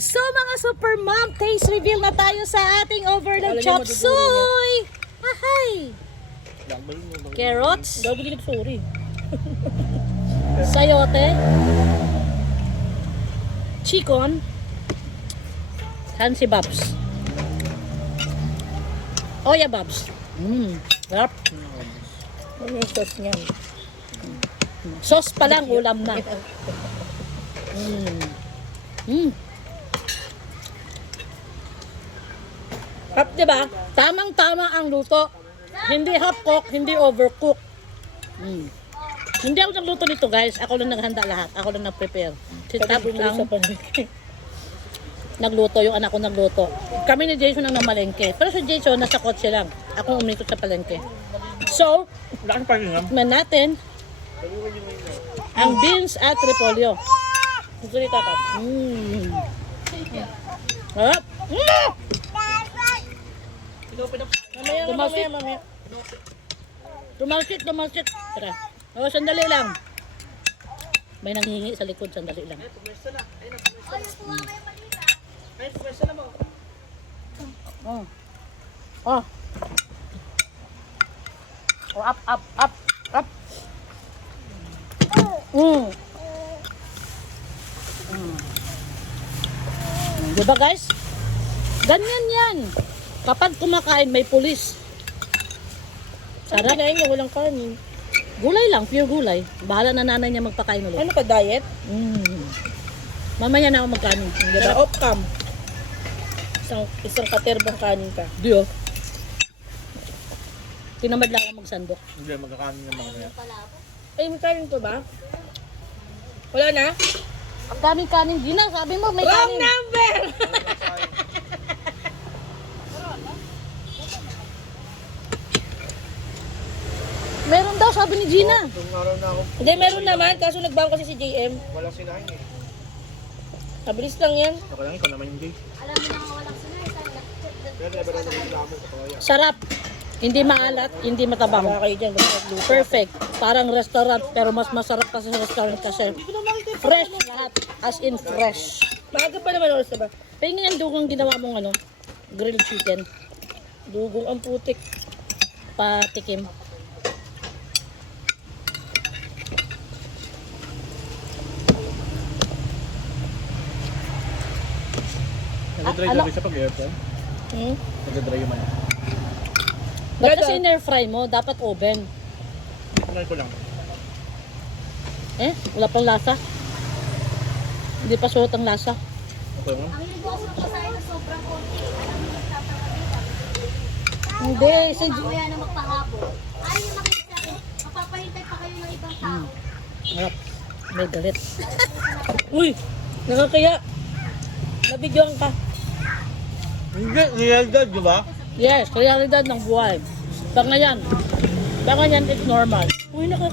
So mga super mom, taste reveal na tayo sa ating overload chop suey. Ahay! Carrots, sayote, chicken, Hansi Babs. Oya Babs. Sarap. Ano yung sauce niyan? Sauce pa lang, ulam na. Hap, diba? Tamang-tama ang luto. Hindi half cook, hindi overcook. Hindi ako nagluto nito, guys. Ako lang naghanda lahat. Ako lang nag-prepare. Si Tab lang nagluto, yung anak ko nagluto. Kami ni Jason ang namalengke. Pero si Jason, nasa kotse lang. Ako umikot sa palengke. So, tikman natin ang beans at repolyo. Gusto ni Tapat. Harap! Mamaya. Tumalsik. Tara. O, sandali lang. May nanghihingi sa likod, sandali lang. Oh. Oh. Oh, up. Diba guys? Ganyan yan. Kapag kumakain may pulis. Sarap na yun, walang kanin. Gulay lang, pure gulay. Bahala na nanay niya magpakain ulit. Ano ka, diet? Mamaya na ako magkanin. Diba, off-cam. Isang katerbang kanin ka. Di oh. Tinamad lang ako magsandok. Hindi, magkakanin naman kaya. Ay, may kanin to ba? Wala na? Ang daming kanin. Gina, sabi mo may Wrong kanin. number! Meron daw, sabi ni Gina. Itong araw na ako, Hindi, meron naman. Kaso nagbaon kasi si JM. walang sinahin eh. Mabilis lang yan. Ako lang, ikaw naman yung gay. Kaya never na nagreklamo ko kaya. Sarap. Hindi maalat, hindi matabang. Baka kayo dyan. Basta magluto. Perfect. Parang restaurant, pero mas masarap kasi sa restaurant kasi fresh lahat. As in fresh. Maaga pa naman oras na ba? Pahingin ang dugang ginawa mong ano, grilled chicken. Dugong ang putik. Patikim. Nag-dry ano? daw sa pag-aircon. Nag-dry yung manok. Ba't kasi in-air-fry mo, dapat oven. Tingnan ko lang. Eh, wala pang lasa. Hindi pa suot ang lasa. Okay mo? Hindi, si Mamaya na magpahapon. Ayaw niyo makita sa akin. Mapapahintay pa kayo ng ibang tao. Harap. May galit. Uy! Nakakaya. Nabidyoan ka. Hindi, realidad, di ba? Yes, realidad ng buhay. Pag ngayon, it's normal. Uy,